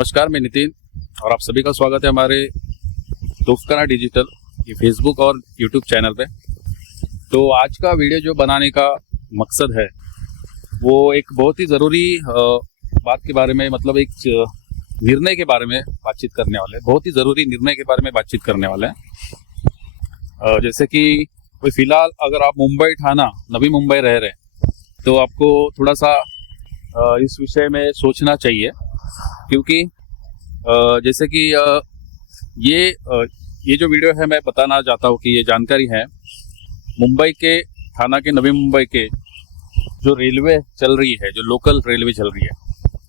नमस्कार, मैं नितिन और आप सभी का स्वागत है हमारे तोफखाना डिजिटल ये फेसबुक और यूट्यूब चैनल पे। तो आज का वीडियो जो बनाने का मकसद है वो एक बहुत ही ज़रूरी बात के बारे में, मतलब एक निर्णय के बारे में बातचीत करने वाले हैं। बहुत ही ज़रूरी निर्णय के बारे में बातचीत करने वाले हैं। जैसे कि फिलहाल अगर आप मुंबई ठाणा नवी मुंबई रह रहे हैं तो आपको थोड़ा सा इस विषय में सोचना चाहिए, क्योंकि जैसे कि ये जो वीडियो है मैं बताना चाहता हूँ कि ये जानकारी है मुंबई के ठाणा के नवी मुंबई के जो रेलवे चल रही है, जो लोकल रेलवे चल रही है,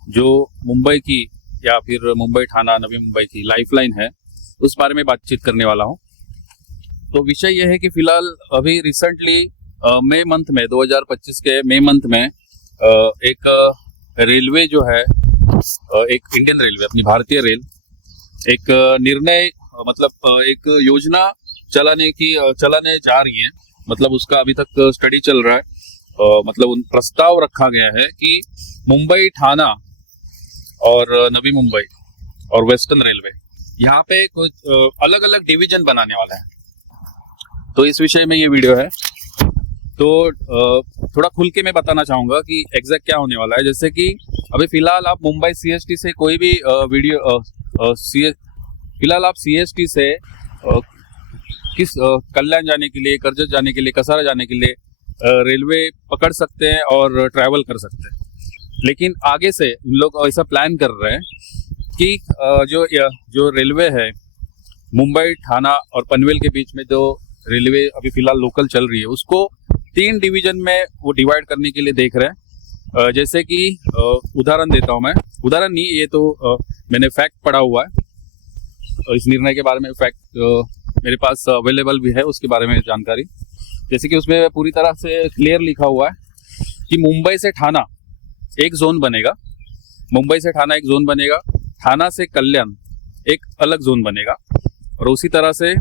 जो मुंबई की या फिर मुंबई ठाणा नवी मुंबई की लाइफलाइन है, उस बारे में बातचीत करने वाला हूँ। तो विषय ये है कि फिलहाल अभी रिसेंटली मई मंथ में 2025 के मई मंथ में एक रेलवे जो है, एक इंडियन रेलवे अपनी भारतीय रेल एक निर्णय, मतलब एक योजना चलाने जा रही है। मतलब उसका अभी तक स्टडी चल रहा है। मतलब उन प्रस्ताव रखा गया है कि मुंबई ठाणा और नवी मुंबई और वेस्टर्न रेलवे यहाँ पे कुछ अलग अलग डिवीजन बनाने वाला है। तो इस विषय में ये वीडियो है। तो थोड़ा खुल के मैं बताना चाहूँगा कि एग्जैक्ट क्या होने वाला है। जैसे कि अभी फिलहाल आप मुंबई सीएसटी से कोई भी फिलहाल आप सीएसटी से किस कल्याण जाने के लिए, करजत जाने के लिए, कसारा जाने के लिए रेलवे पकड़ सकते हैं और ट्रैवल कर सकते हैं। लेकिन आगे से उन लोग ऐसा प्लान कर रहे हैं कि जो रेलवे है मुंबई ठाणा और पनवेल के बीच में जो रेलवे अभी फिलहाल लोकल चल रही है, उसको 3 डिवीजन में वो डिवाइड करने के लिए देख रहे हैं। जैसे कि उदाहरण देता हूँ मैं, उदाहरण नहीं, ये तो मैंने फैक्ट पढ़ा हुआ है। इस निर्णय के बारे में फैक्ट मेरे पास अवेलेबल भी है, उसके बारे में जानकारी। जैसे कि उसमें पूरी तरह से क्लियर लिखा हुआ है कि मुंबई से ठाणा एक जोन बनेगा, मुंबई से ठाणा एक जोन बनेगा, ठाणा से कल्याण एक अलग जोन बनेगा, और उसी तरह से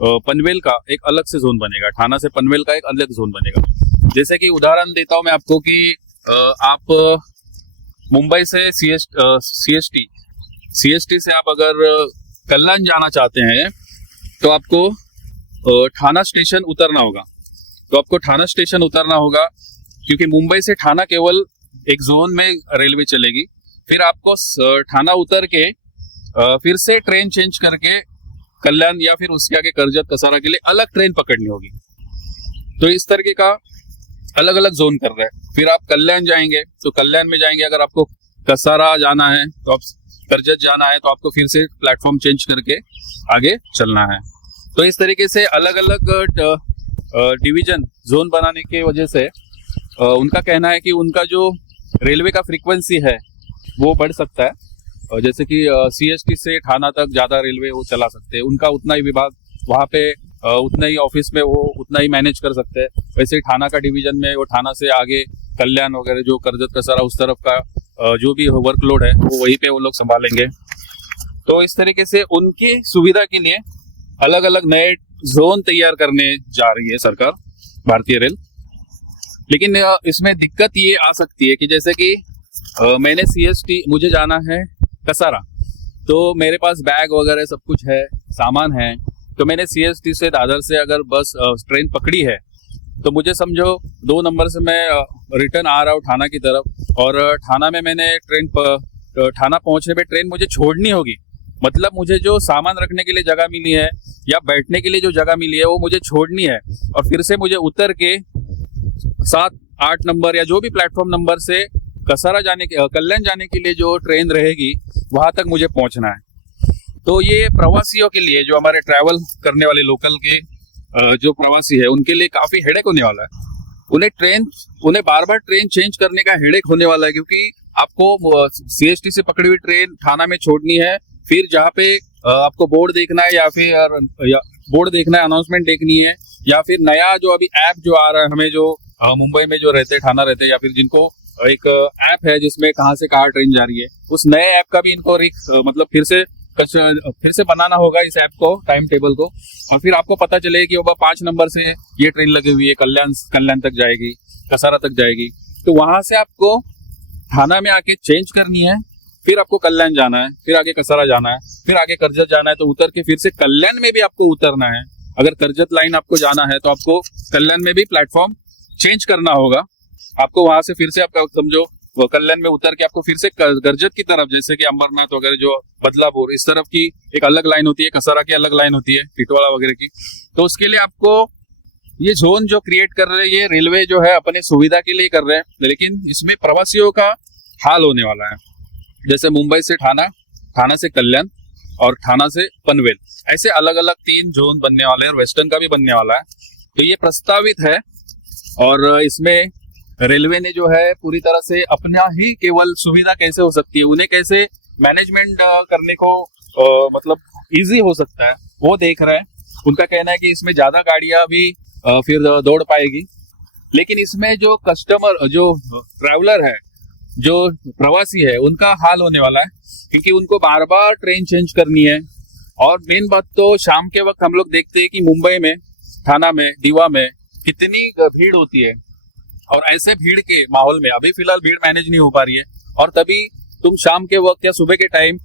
पनवेल का एक अलग से जोन बनेगा, ठाणा से पनवेल का एक अलग जोन बनेगा। जैसे कि उदाहरण देता हूं मैं आपको कि आप मुंबई से सीएसटी से आप अगर कल्याण जाना चाहते हैं तो आपको ठाणा स्टेशन उतरना होगा। क्योंकि मुंबई से ठाणा केवल एक जोन में रेलवे चलेगी। फिर आपको ठाणा उतर के फिर से ट्रेन चेंज करके कल्याण या फिर उसके आगे करजत कसारा के लिए अलग ट्रेन पकड़नी होगी। तो इस तरीके का अलग अलग जोन कर रहे हैं। फिर आप कल्याण जाएंगे तो कल्याण में जाएंगे, अगर आपको कसारा जाना है तो आप करजत जाना है तो आपको फिर से प्लेटफॉर्म चेंज करके आगे चलना है। तो इस तरीके से अलग अलग डिवीजन जोन बनाने की वजह से उनका कहना है कि उनका जो रेलवे का फ्रीक्वेंसी है वो बढ़ सकता है। जैसे कि सीएसटी से ठाणा तक ज़्यादा रेलवे वो चला सकते हैं, उनका उतना ही विभाग वहाँ पे उतना ही ऑफिस में वो उतना ही मैनेज कर सकते हैं। वैसे ही ठाणा का डिवीजन में वो ठाणा से आगे कल्याण वगैरह जो करजत कसारा उस तरफ का जो भी वर्कलोड है वो वहीं पे वो लोग संभालेंगे। तो इस तरीके से उनकी सुविधा के लिए अलग अलग नए जोन तैयार करने जा रही है सरकार, भारतीय रेल। लेकिन इसमें दिक्कत ये आ सकती है कि जैसे कि मैंने सीएसटी, मुझे जाना है कसारा, तो मेरे पास बैग वगैरह सब कुछ है, सामान है, तो मैंने सीएसटी से दादर से अगर बस ट्रेन पकड़ी है तो मुझे समझो 2 नंबर से मैं रिटर्न आ रहा हूँ ठाणा की तरफ, और ठाणा में मैंने ठाणा पहुंचने पे ट्रेन मुझे छोड़नी होगी। मतलब मुझे जो सामान रखने के लिए जगह मिली है या बैठने के लिए जो जगह मिली है वो मुझे छोड़नी है, और फिर से मुझे उतर के 7-8 नंबर या जो भी प्लेटफॉर्म नंबर से कल्याण जाने के लिए जो ट्रेन रहेगी वहां तक मुझे पहुंचना है। तो ये प्रवासियों के लिए, जो हमारे ट्रैवल करने वाले लोकल के जो प्रवासी है, उनके लिए काफी हेडेक होने वाला है। उन्हें बार बार ट्रेन चेंज करने का हेडेक होने वाला है, क्योंकि आपको सीएसटी से पकड़ी हुई ट्रेन ठाणा में छोड़नी है, फिर जहाँ पे आपको बोर्ड देखना है या फिर अनाउंसमेंट देखनी है, या फिर नया जो अभी ऐप जो आ रहा है हमें, जो मुंबई में जो रहते ठाणा रहते हैं, या फिर जिनको एक ऐप है जिसमें कहाँ से कहाँ ट्रेन जा रही है, उस नए ऐप का भी इनको मतलब फिर से बनाना होगा इस ऐप को, टाइम टेबल को, और फिर आपको पता चले कि वो 5 नंबर से ये ट्रेन लगी हुई है, कल्याण तक जाएगी, कसारा तक जाएगी। तो वहां से आपको थाना में आके चेंज करनी है, फिर आपको कल्याण जाना है, फिर आगे कसारा जाना है, फिर आगे करजत जाना है, तो उतर के फिर से कल्याण में भी आपको उतरना है। अगर करजत लाइन आपको जाना है तो आपको कल्याण में भी प्लेटफॉर्म चेंज करना होगा। आपको वहां से फिर से आपका समझो वो कल्याण में उतर के आपको फिर से करजत की तरफ, जैसे कि अंबरनाथ वगैरह जो बदलापुर इस तरफ की एक अलग लाइन होती है, कसारा की अलग लाइन होती है, टिटवाला वगैरह की। तो उसके लिए आपको ये जोन जो क्रिएट कर रहे हैं ये रेलवे जो है अपनी सुविधा के लिए कर रहे हैं, लेकिन इसमें प्रवासियों का हाल होने वाला है। जैसे मुंबई से ठाणा, ठाणा से कल्याण और ठाणा से पनवेल, ऐसे अलग अलग 3 जोन बनने वाले हैं और वेस्टर्न का भी बनने वाला है। तो ये प्रस्तावित है और इसमें रेलवे ने जो है पूरी तरह से अपना ही केवल सुविधा कैसे हो सकती है, उन्हें कैसे मैनेजमेंट करने को मतलब इजी हो सकता है वो देख रहे हैं। उनका कहना है कि इसमें ज्यादा गाड़ियां भी फिर दौड़ पाएगी, लेकिन इसमें जो कस्टमर, जो ट्रैवलर है, जो प्रवासी है, उनका हाल होने वाला है, क्योंकि उनको बार बार ट्रेन चेंज करनी है। और मेन बात तो शाम के वक्त हम लोग देखते हैं कि मुंबई में, ठाणा में, दीवा में कितनी भीड़ होती है, और ऐसे भीड़ के माहौल में अभी फिलहाल भीड़ मैनेज नहीं हो पा रही है, और तभी तुम शाम के वक्त या सुबह के टाइम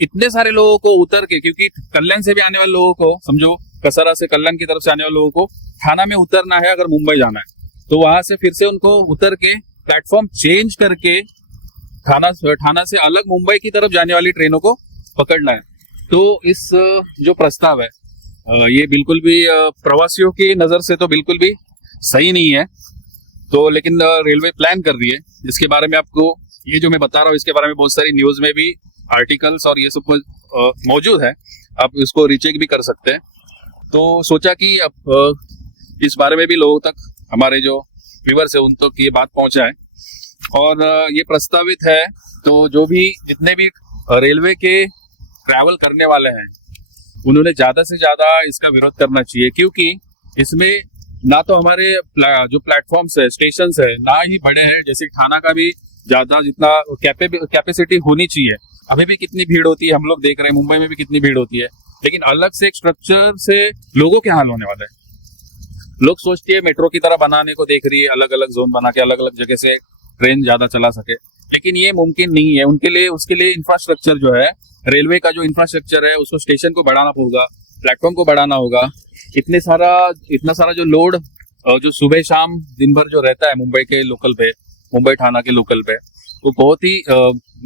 इतने सारे लोगों को उतर के, क्योंकि कल्याण से भी आने वाले लोगों को, समझो कसारा से कल्याण की तरफ से आने वाले लोगों को ठाणा में उतरना है अगर मुंबई जाना है, तो वहां से फिर से उनको उतर के प्लेटफॉर्म चेंज करके ठाणा से अलग मुंबई की तरफ जाने वाली ट्रेनों को पकड़ना है। तो इस जो प्रस्ताव है ये बिल्कुल भी प्रवासियों की नजर से तो बिल्कुल भी सही नहीं है। तो लेकिन रेलवे प्लान कर रही है, जिसके बारे में आपको ये जो मैं बता रहा हूँ इसके बारे में बहुत सारी न्यूज में भी आर्टिकल्स और ये सब मौजूद है, आप इसको रीचेक भी कर सकते हैं। तो सोचा कि अब इस बारे में भी लोगों तक, हमारे जो व्यूअर्स है उन तक ये बात पहुंचाए। और ये प्रस्तावित है, तो जो भी जितने भी रेलवे के ट्रैवल करने वाले हैं उन्होंने ज्यादा से ज्यादा इसका विरोध करना चाहिए, क्योंकि इसमें ना तो हमारे जो प्लेटफॉर्म्स है, स्टेशन है, ना ही बड़े हैं, जैसे ठाणा का भी ज्यादा जितना कैपेसिटी होनी चाहिए, अभी भी कितनी भीड़ होती है हम लोग देख रहे हैं, मुंबई में भी कितनी भीड़ होती है, लेकिन अलग से एक स्ट्रक्चर से लोगों के हाल होने वाले हैं। लोग सोचते हैं मेट्रो की तरह बनाने को देख रही है, अलग अलग जोन बना के अलग अलग जगह से ट्रेन ज्यादा चला सके, लेकिन ये मुमकिन नहीं है उनके लिए। उसके लिए इंफ्रास्ट्रक्चर जो है, रेलवे का जो इंफ्रास्ट्रक्चर है, उसको स्टेशन को बढ़ाना होगा, प्लेटफॉर्म को बढ़ाना होगा। इतना सारा जो लोड जो सुबह शाम दिन भर जो रहता है मुंबई के लोकल पे, मुंबई ठाणा के लोकल पे, वो बहुत ही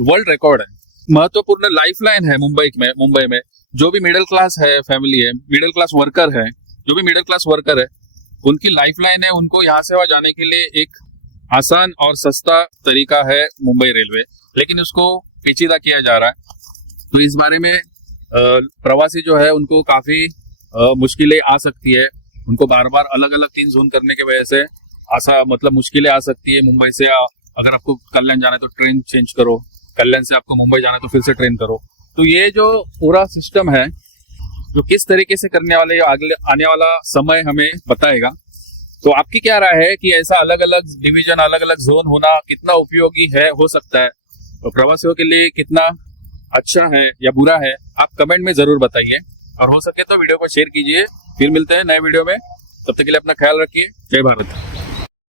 वर्ल्ड रिकॉर्ड है, महत्वपूर्ण लाइफलाइन है मुंबई में। जो भी मिडिल क्लास है फैमिली है, मिडिल क्लास वर्कर है, जो भी मिडिल क्लास वर्कर है, उनकी लाइफलाइन है। उनको यहाँ से वहां जाने के लिए एक आसान और सस्ता तरीका है मुंबई रेलवे, लेकिन उसको पेचीदा किया जा रहा है। तो इस बारे में प्रवासी जो है उनको काफी मुश्किलें आ सकती है। उनको बार बार अलग अलग 3 जोन करने की वजह से मुश्किलें आ सकती है। मुंबई से अगर आपको कल्याण जाना है तो ट्रेन चेंज करो, कल्याण से आपको मुंबई जाना है तो फिर से ट्रेन करो। तो ये जो पूरा सिस्टम है जो किस तरीके से करने वाले अगले आने वाला समय हमें बताएगा। तो आपकी क्या राय है कि ऐसा अलग अलग डिवीजन, अलग अलग जोन होना कितना उपयोगी है, हो सकता है, तो प्रवासियों के लिए कितना अच्छा है या बुरा है, आप कमेंट में जरूर बताइए, और हो सके तो वीडियो को शेयर कीजिए। फिर मिलते हैं नए वीडियो में, तब तक के लिए अपना ख्याल रखिए। जय भारत।